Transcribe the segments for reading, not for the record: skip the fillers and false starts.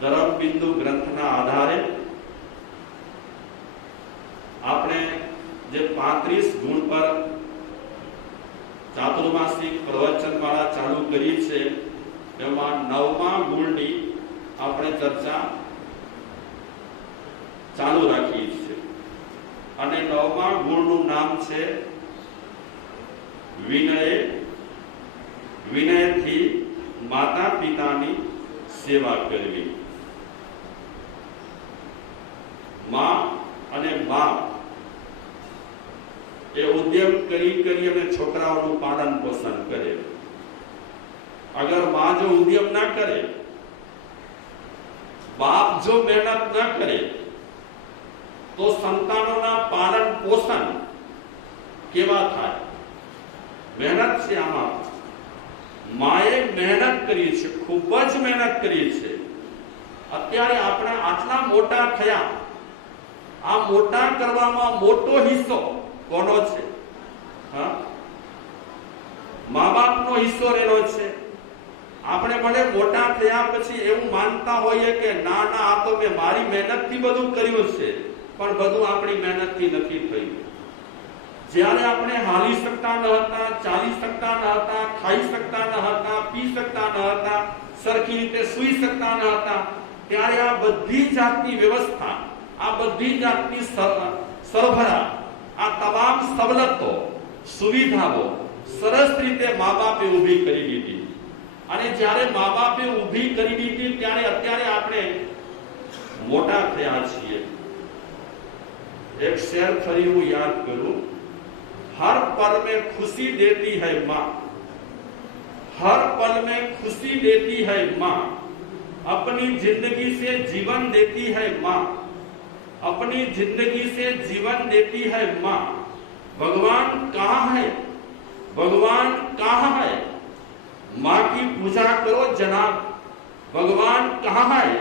ધરમબિંદુ ગ્રંથના આધારે આપણે જે 35 ગુણ પર ચાતુર્માસિક પ્રવચનમાળા ચાલુ કરી છે એમાં 9મા ગુણની આપણે ચર્ચા ચાલુ રાખી છે અને 9મા ગુણનું નામ છે વિનય. વિનયથી માતા પિતાની સેવા કરવી. માં અને બાપ એ ઉદ્યમ કરી અને છોકરાઓનું પાલન પોષણ કરે. અગર માં જો ઉદ્યમ ના કરે, બાપ જો મહેનત ના કરે તો સંતાનોના પાલન પોષણ કેવા થાય? મહેનત છે આમાં. માએ મહેનત કરી છે, ખૂબ જ મહેનત કરી છે. અત્યારે આપણે આટલા મોટા થયા, આ મોટા કરવામાં મોટો હિસ્સો કોનો છે? મા બાપનો હિસ્સો રહેલો છે. આપણે ભલે મોટા થયા પછી એવું માનતા હોઈએ કે ના ના આ તો મેં મારી મહેનતથી બધું કર્યું છે, પણ બધું આપણી મહેનતથી નથી થયું. જ્યારે આપણે હાલી શકતા ન હતા, ચાલી શકતા ન હતા, ખાઈ શકતા ન હતા, પી શકતા ન હતા, સરખી રીતે સૂઈ શકતા ન હતા, ત્યારે આ બધી જાતની વ્યવસ્થા, આ બધી જાતની સરભરા, આ તમામ સવલતો, સુવિધાઓ સરસ રીતે મા બાપે ઊભી કરી દીધી. અને જ્યારે મા બાપે ઊભી કરી દીધી ત્યારે અત્યારે આપણે મોટા થયા છીએ. એક શેર ફરી હું યાદ કરું. हर पल में खुशी देती है माँ, हर पल में खुशी देती है माँ, अपनी जिंदगी से जीवन देती है माँ, अपनी जिंदगी से जीवन देती है माँ. भगवान कहाँ है? भगवान कहाँ है? माँ की पूजा करो जनाब. भगवान कहाँ है?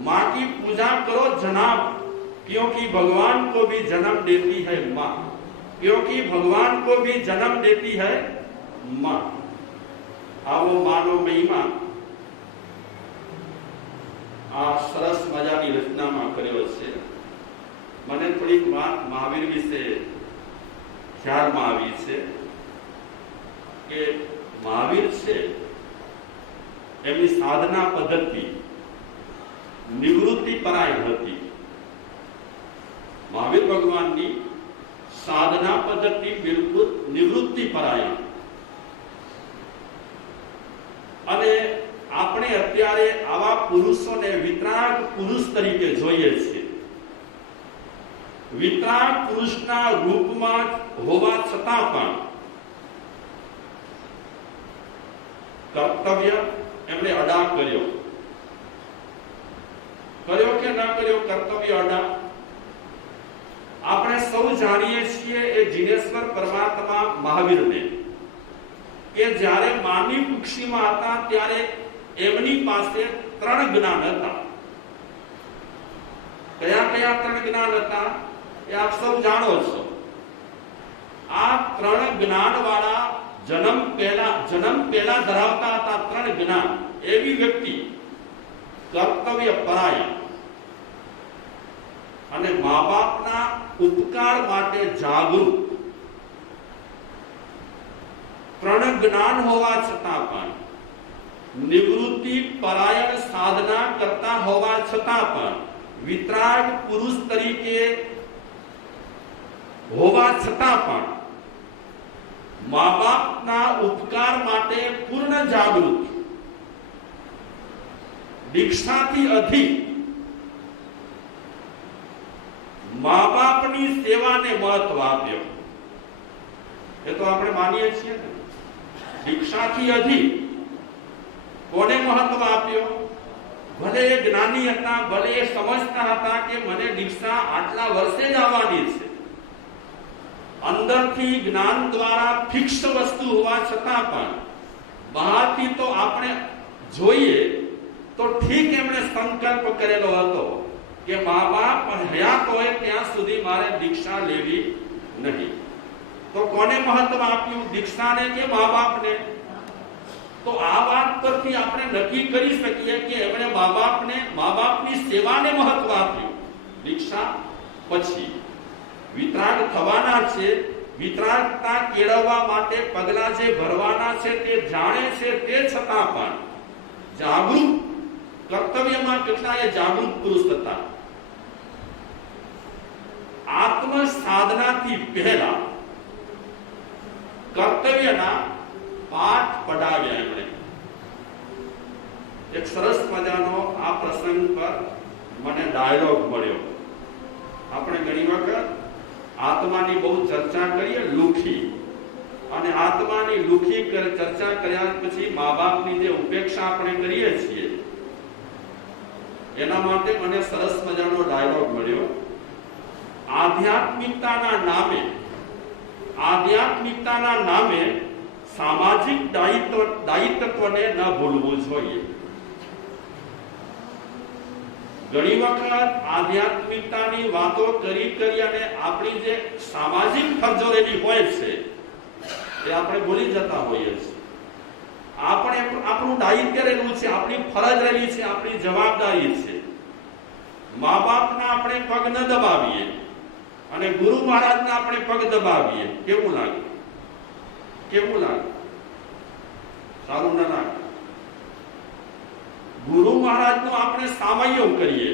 माँ की पूजा करो जनाब, क्योंकि भगवान को भी जन्म देती है माँ, क्योंकि भगवान को भी जन्म देती है माँ. आवो मानो महिमा आ सरस मजानी रचनाમાં કર્યો છે. મને થોડીક વાત મહાવીર વિશે ખ્યાલમાં આવી છે કે મહાવીર છે એમની સાધના પદ્ધતિ નિવૃત્તિ પરાયણ હતી. મહાવીર ભગવાનની साधना पद्धति बिल्कुल निवृत्ति परायण. અને આપણે અત્યારે આવા પુરુષોને વિતરાગ પુરુષ તરીકે જોઈએ છીએ. વિતરાગ પુરુષના રૂપમાં હોવા છતાં પણ કર્તવ્ય એમણે અડા કર્યો કે ના કર્યો? કર્તવ્ય અડા. આપણે સૌ જાણીએ છીએ એ જીનેશ્વર પરમાત્મા મહાવીરને કે જ્યારે માની કુક્ષીમાં હતા ત્યારે એમની પાસે 3 જ્ઞાન હતા. કયા કયા 3 જ્ઞાન હતા એ આપ સૌ જાણો છો. આ 3 જ્ઞાન વાળા જન્મ પહેલા ધરાવતા હતા 3 જ્ઞાન. એવી વ્યક્તિ કર્તવ્ય પરાયણ અને મા બાપના ઉપકાર માટે જાગૃત, 3 જ્ઞાન હોવા છતાં પણ નિવૃત્તિ પરાયણ સાધના કરતા હોવા છતાં પણ વિતરાગ પુરુષ તરીકે હોવા છતાં પણ મા બાપના ઉપકાર માટે પૂર્ણ જાગૃત, દીક્ષાથી અધિક મા બાપની સેવાને મહત્વ આપ્યો. એ તો આપણે માનીએ છીએ. દીક્ષાથી અધિક કોને મહત્વ આપ્યો? ભલે એ જ્ઞાની હતા, ભલે એ સમજતા હતા કે મને દીક્ષા આટલા વર્ષે જ આવવાની છે, અંદરથી જ્ઞાન દ્વારા ફિક્સ વસ્તુ હોવા છતાં પણ બહારથી તો આપણે જોઈએ તો ઠીક એમણે સંકલ્પ કરેલો હતો કે મા બાપ હયાત હોય ત્યાં સુધી મારે દીક્ષા લેવી નહીં. તો કોને મહત્વ આપ્યું? દીક્ષાને કે મા બાપને? તો આ વાત પરથી આપણે નક્કી કરી શકીએ કે એમણે મા બાપની સેવાને મહત્વ આપ્યું. દીક્ષા પછી વિતરાગ થવાના છે, વિતરાગતા કેળવવા માટે પગલા જે ભરવાના છે તે જાણે છે, તે છતાં પણ જાગૃત કર્તવ્યમાં કેટલાય જાગૃત પુરુષ હતા. આત્મ સાધનાથી પહેલા કર્તવ્યના પાઠ પઢાવ્યા એમણે. એક સરસ મજાનો આ પ્રસંગ પર મને ડાયલોગ મળ્યો. આપણે ઘણી વખત આત્માની બહુ ચર્ચા કરીએ, લુખી, અને આત્માની લુખી ચર્ચા કર્યા પછી મા બાપની જે ઉપેક્ષા આપણે કરીએ છીએ એના માટે મને સરસ મજાનો ડાયલોગ મળ્યો. આધ્યાત્મિકતાના નામે સામાજિક દાયિત્વને ન ભૂલવું જોઈએ. ઘણી વખત આધ્યાત્મિકતાની વાતો કરી અને આપણી જે સામાજિક ફરજો રહેલી હોય છે એ આપણે ભૂલી જતા હોઈએ છીએ. આપણું દાયિત્વ રહેલું છે, આપણી ફરજ રહેલી છે, આપણી જવાબદારી છે. મા બાપના આપણે પગ ન દબાવીએ અને ગુરુ મહારાજના આપણે પગ દબાવીએ, કેવું લાગે? કેવું લાગે? સારું ન લાગે. ગુરુ મહારાજનો આપણે સામયો કરીએ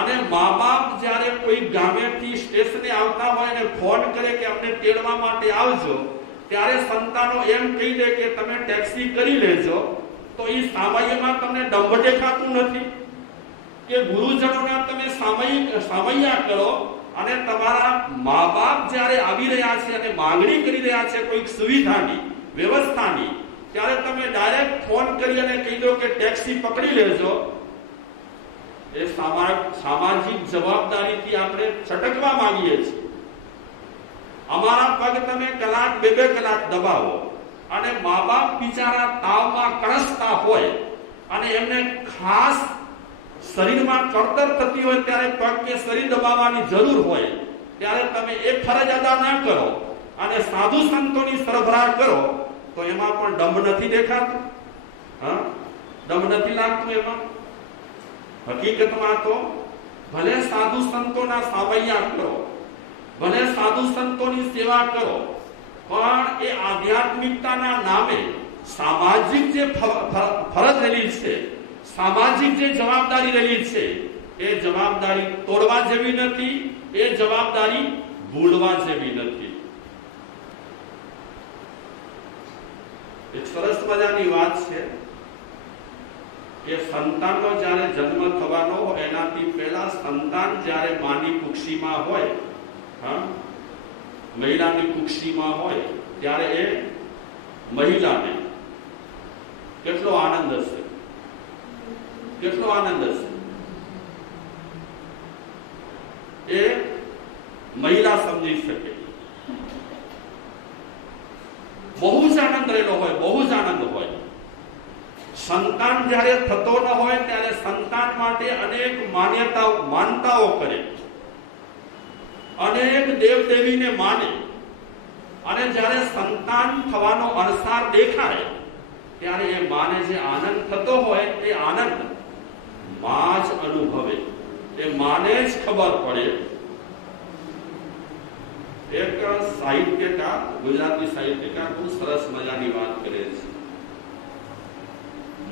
અને મા બાપ જ્યારે કોઈ ગામેથી સ્ટેશને આવતા હોય અને ફોન કરે કે અમને તેડવા માટે આવજો, ત્યારે સંતાનો એમ કહી દે કે તમે ટેક્સી કરી લેજો, તો એ સામયમાં તમને દંભ દેખાતું નથી કે ગુરુજનોના તમે સામૈયા કરો અને તમારા મા બાપ જ્યારે આવી રહ્યા છે અને માંગણી કરી રહ્યા છે કોઈક સુવિધાની, વ્યવસ્થાની, ત્યારે તમે ડાયરેક્ટ ફોન કરી અને કહી દો કે ટેક્સી પકડી લેજો. એ સામાજિક જવાબદારીથી આપણે છટકવા માંગીએ છીએ. અમારા પગ તમે કલાક, બે કલાક દબાવો અને મા બાપ બિચારા તાવમાં કણસતા હોય અને એમને ખાસ શરીરમાં કળતર થતી હોય ત્યારે પગ કે શરીર દબાવવાની જરૂર હોય, ત્યારે તમે એ ફરજ અદા ના કરો અને સાધુ સંતોની સરભરા કરો, તો એમાં પણ દંભ નથી દેખાતું? દંભ નથી લાગતું એમાં? હકીકતમાં તો ભલે સાધુ સંતોના સામૈયા કરો, ભલે સાધુ સંતોની સેવા કરો, પણ એ આધ્યાત્મિકતાના નામે સામાજિક જે ફરજ રહેલી છે, સામાજિક જે જવાબદારી રહેલી છે, એ જવાબદારી તોડવા જેવી નથી, એ જવાબદારી ભૂલવા જેવી નથી. એક સરસ મજાની વાત છે કે સંતાનનો જ્યારે જન્મ થવાનો હોય એનાથી પહેલા સંતાન જ્યારે માની કુક્ષીમાં હોય, મહિલાની કુક્ષીમાં હોય, ત્યારે એ મહિલાને કેટલો આનંદ હશે, કેટલો આનંદ હશે. એ મહિલા સમજી શકે. બહુ જ આનંદ રહેલો હોય, બહુ જ આનંદ હોય. સંતાન જ્યારે થતો ન હોય ત્યારે સંતાન માટે અનેક માનતાઓ કરે, અનેક દેવદેવીને માને, અને જ્યારે સંતાન થવાનો અણસાર દેખાય ત્યારે એ માને જે આનંદ થતો હોય એ આનંદ માં જ અનુભવે, એ માને જ ખબર પડે. એક સાહિત્યકાર, ગુજરાતી સાહિત્યકાર બહુ સરસ મજાની વાત કરે છે.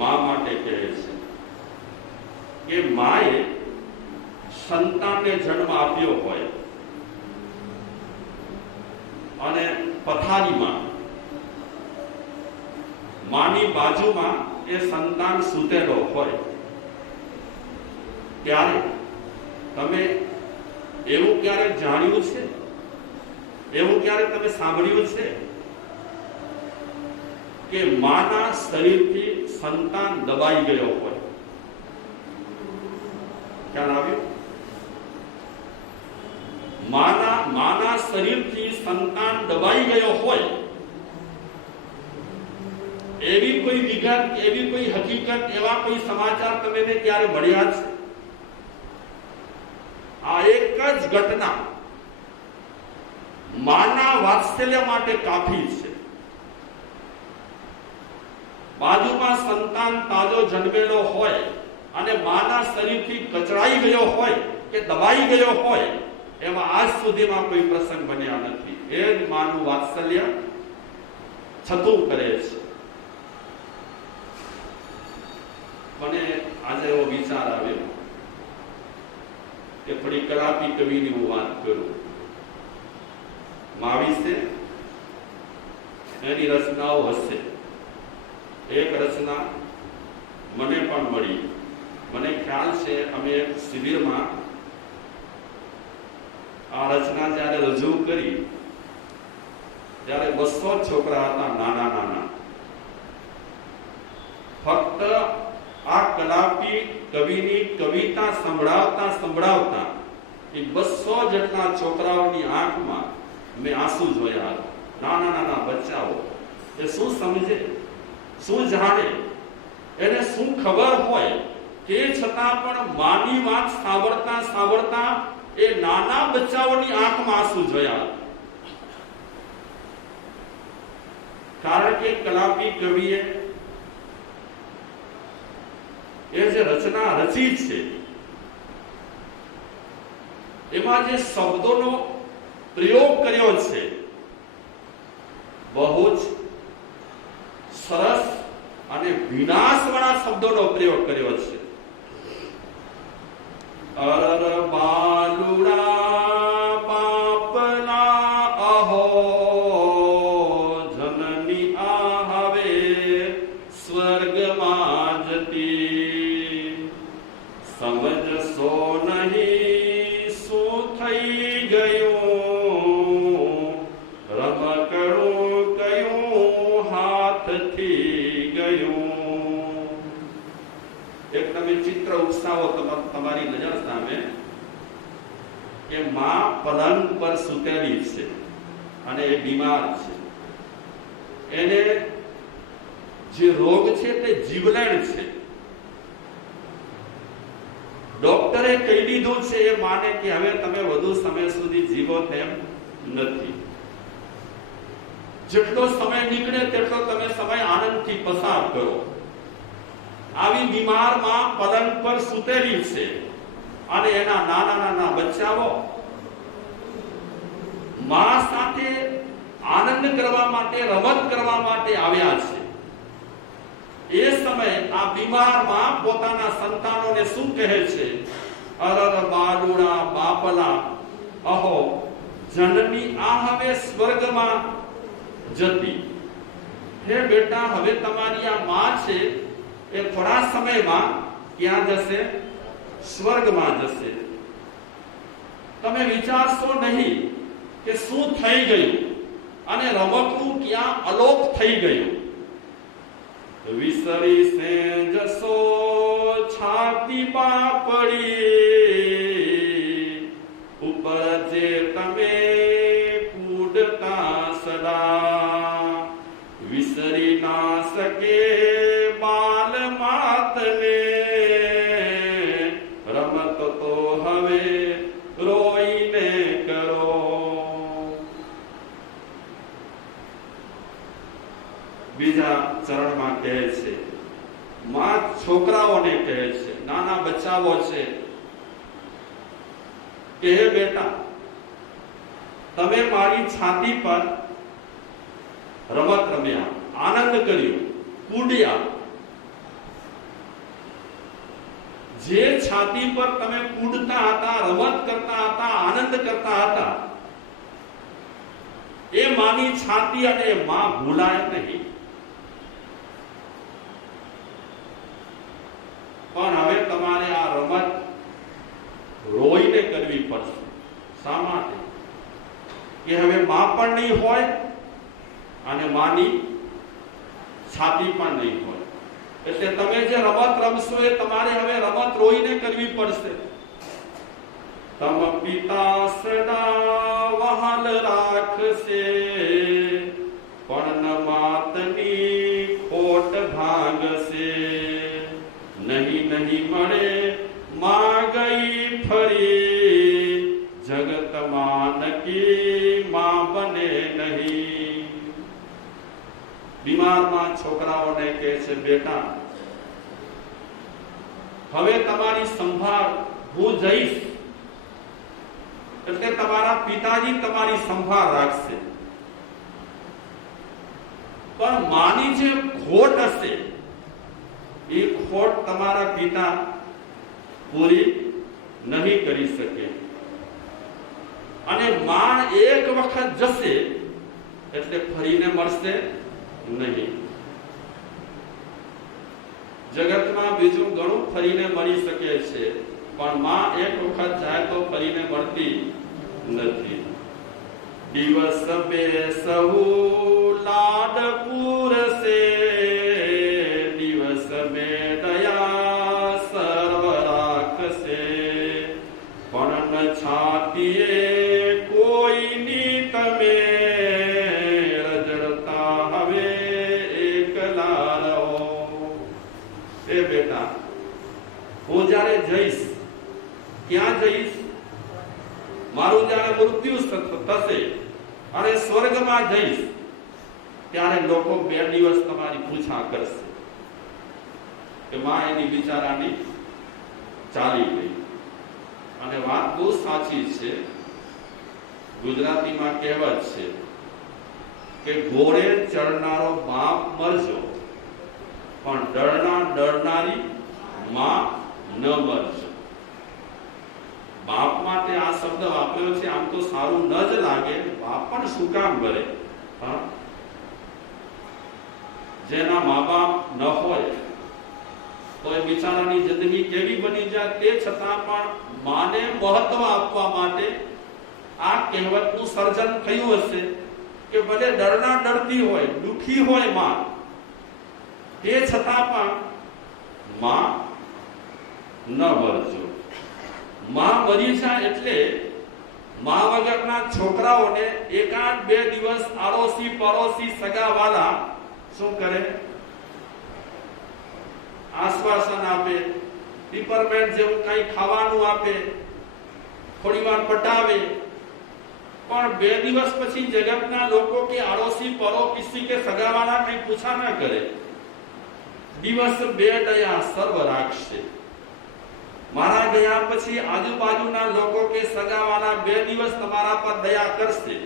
મા માટે કહે છે કે માએ સંતાનને જન્મ આપ્યો હોય અને પથારીમાં માની બાજુમાં એ સંતાન સૂતેલો હોય, ત્યારે તમે એવું ક્યારે જાણ્યું છે, એવું ક્યારે તમે સાંભળ્યું છે કે માના શરીરથી સંતાન દબાઈ ગયો હોય? ખ્યાલ આવ્યો? માના શરીરથી સંતાન દબાઈ ગયો હોય એવી કોઈ વિગત, એવી કોઈ હકીકત, એવા કોઈ સમાચાર તમને ક્યારે મળ્યા છે? આ એક જ ઘટના માના વાત્સલ્ય માટે કાફી છે. બાજુમાં સંતાન તાજો જન્મેલો હોય અને માના શરીરથી કચડાઈ ગયો હોય કે દબાઈ ગયો હોય, એમાં આજ સુધીમાં કોઈ પ્રસંગ બન્યા નથી. એ જ માનું વાત્સલ્ય છતું કરે છે. મને આજે એવો વિચાર આવ્યો કે થોડી કલાપી કવિની હું વાત કરું. માવીસે એની રચનાઓ હશે. એક રચના મને પણ મળી. મને ખ્યાલ છે અમે એક શિબિરમાં આ રચના જ્યારે રજૂ કરી ત્યારે 200 છોકરા હતા, નાના નાના. ફક્ત આ કલાપી કવિની કવિતા સંભળાવતા સંભળાવતા એ 200 જેટલા છોકરાઓની આંખમાં મેં આંસુ જોયા. નાના નાના બચ્ચાઓ. એ શું સમજે, શું જાણે, એને શું ખબર હોય, કે છતાં પણ માની વાત સાંભળતા સાંભળતા એ નાના બચ્ચાઓની આંખમાં આંસુ જોયા. કારણ કે કલાપી કવિએ એ જે રચના રચી છે એમાં જે શબ્દોનો પ્રયોગ કર્યો છે બહુ જ સરસ અને વિનાશવાળા શબ્દોનો પ્રયોગ કર્યો છે. અરર બાલુડા બાપલા અહો જનની આ હવે સ્વર્ગમાં જતી, સમજશો નહીં શું થઈ ગયું, રમકડું કયું હાથથી ગયું. એક તમે ચિત્ર ઉકસાવો તમારી નજર સામે કે માં પલંગ પર સૂતેલી છે અને એ બીમાર છે. એને જે રોગ છે તે જીવલેણ છે. ડોક્ટરે કહી દીધું છે એ માને કે હવે તમે વધુ સમય સુધી જીવો તેમ નથી. જેટલો સમય નીકળે તેટલો તમે સમય આનંદથી પસાર કરો. આવી બીમાર માં પલંગ પર સૂતેલી છે અને એના નાના નાના બચ્ચાઓ માં સાથે આનંદ કરવા માટે, રમત કરવા માટે આવ્યા છે. એ સમયે આ બીમાર માં પોતાના સંતાનોને શું કહે છે? અરર બાલુડા બાપલા અહો જનની આ હવે સ્વર્ગમાં જતી. હે બેટા, હવે તમારી આ માં છે એ થોડા સમયમાં ક્યાં જશે? સ્વર્ગમાં જશે. તમે વિચારશો નહીં કે શું થઈ ગયું અને રમકડું ક્યાં અલોપ થઈ ગયું. વિસરી સે જસો છાતી પાપડી, ઉપર જે તમે કૂદતા સદા, વિસરી ના શકે બાલ માતને, રમત તો હવે રોઈને કરો. બીજા ચરણમાં કહે છે, માં છોકરાઓને કહે છે, નાના બચ્ચાઓ છે કે હે બેટા, તમે મારી છાતી પર રમત રમ્યા, આનંદ કર્યો, કૂદ્યા. જે છાતી પર તમે કૂદતા હતા, રમત કરતા હતા, આનંદ કરતા હતા, એ માની છાતી અને માં ભૂલાય નહીં. પણ હવે તમારે આ રમત રોઈને કરવી પડશે. શા માટે? કે હવે માં પણ નહીં હોય અને માની છાતી પણ નહીં હોય. એટલે તમે જે રમત રમશો એ તમારે હવે રમત રોઈને કરવી પડશે. તમ પિતા સદા વહાલ રાખશે, પણ માતની ખોટ ભાંગશે. નહીં નહીં મળે માં ગઈ ફરી, જગત માં નકી માં બને નહીં. બીમાર વિચારમાં છોકરાઓને કહે છે, બેટા હવે તમારી સંભાળ હું જઈશ એટલે તમારા પિતાજી તમારી સંભાળ રાખશે, પણ માની જે ખોટ હશે એ ખોટ તમારા પિતા પૂરી નહીં કરી શકે, અને માણ એક વખત જશે એટલે ફરીને મળશે નહીં. જગતમાં બીજું ઘણું ફરીને મળી શકે છે, પણ માં એક વખત જાય તો ફરીને મળતી નથી. દિવસ બે સહુ લાડ પૂરસે, દિવસ બે દયા સર્વ રાખશે, પણ ન છાતીએ કોઈની તમે રજડતા હવે એકલા રહો. એ બેટા હું જ્યારે જઈશ, ક્યાં જઈશ? મારું જ્યારે મૃત્યુ થશે અને સ્વર્ગમાં જઈશ ત્યારે લોકો 2 દિવસ તમારી પૂછા કરશે કે માં એની બિચારાની ચાલી ગઈ. અને વાત બહુ સાચી છે. ગુજરાતીમાં કહેવત છે કે ઘોડે ચડનારો બાપ મરજો, પણ ડરનારી માં ન મરજો. બાપ માટે આ શબ્દ વાપર્યો છે. આમ તો સારું ન જ લાગે, બાપ પણ શું કામ કરે? જેના મા બાપ ન હોય તો એ બિચારાની જિંદગી કેવી બની જાય, તે છતાં પણ માને મહત્વ આપવા માટે આ કહેવતનું સર્જન થયું હશે કે ભલે ડરતી હોય, દુખી હોય માં, તે છતાં પણ માં ન મરજો. માં મરી જાય એટલે માં વગરના છોકરાઓને 1-2 દિવસ આડોશી પડોશી સગાવાલા શું કરે? આશ્વાસન આપે, ડિપાર્ટમેન્ટ જેવું કઈ ખાવાનું આપે, થોડી વાર પટાવે, પણ 2 દિવસ પછી જગતના લોકો કે આડોશી પડોશી કે સગાવાલા કઈ પૂછા ના કરે. દિવસ બે દયા સર્વ રાખશે. મારા ગયા પછી આજુબાજુના લોકો કે સગાવાલા 2 દિવસ તમારા પર દયા કરશે,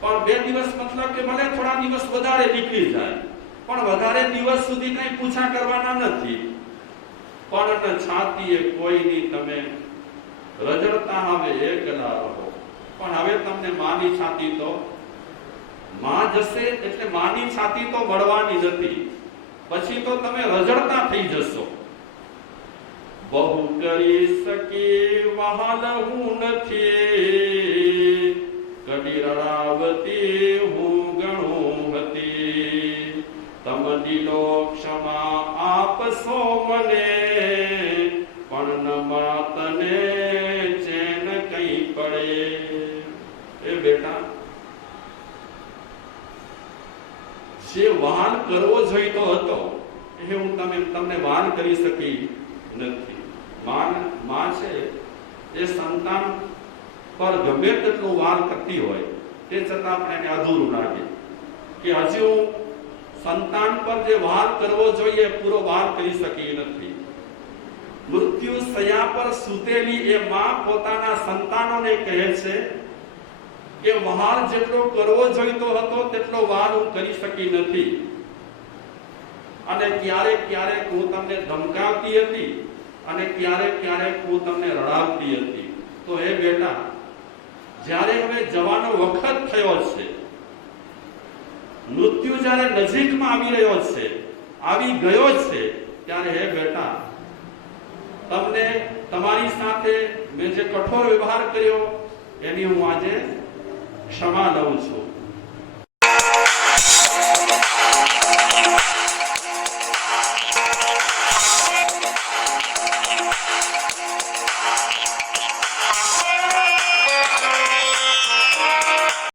પણ 2 દિવસ મતલબ કે ભલે થોડા દિવસ વધારે નીકળી જાય, પણ વધારે દિવસ સુધી કઈ પૂછા કરવાના નથી. પણ છાતીએ કોઈની તમે રજડતા હવે એકલા રહો. પણ હવે તમને માની છાતી તો માં જશે એટલે માની છાતી તો મળવાની નથી, પછી તો તમે રજડતા થઈ જશો. બહુ કરી શકી વહાલ હું નથી, કડી રડાવતી હું ગણું હતી, તમ દિલો ક્ષમા આપશો મને, પણ ન માતને ચેન કઈ પડે. એ બેટા જે વહાલ કરવો જોઈતો હતો એ હું તમને વહાલ કરી શકી નથી. માં છે એ સંતાન પર ગમે તેટલું વહાલ કરતી હોય, તે છતાં પણ એને અધૂરું લાગે કે હજી હું સંતાન પર જે વહાલ કરવો જોઈએ પૂરો વહાલ કરી શકી નથી. મૃત્યુ શૈયા પર સૂતેલી એ માં પોતાના સંતાનોને કહે છે કે વહાલ જેટલો કરવો જોઈતો હતો તેટલો વહાલ હું કરી શકી નથી, અને ક્યારેક હું તમને ધમકાવતી હતી અને ક્યારેક હું તમને રડાવતી હતી. તો એ બેટા જ્યારે હવે જવાનો વખત થયો છે, મૃત્યુ જ્યારે નજીકમાં આવી રહ્યો છે, આવી ગયો છે, ત્યારે હે બેટા તમને તમારી સાથે મેં જે કઠોર વ્યવહાર કર્યો એની હું આજે ક્ષમા લઉં છું.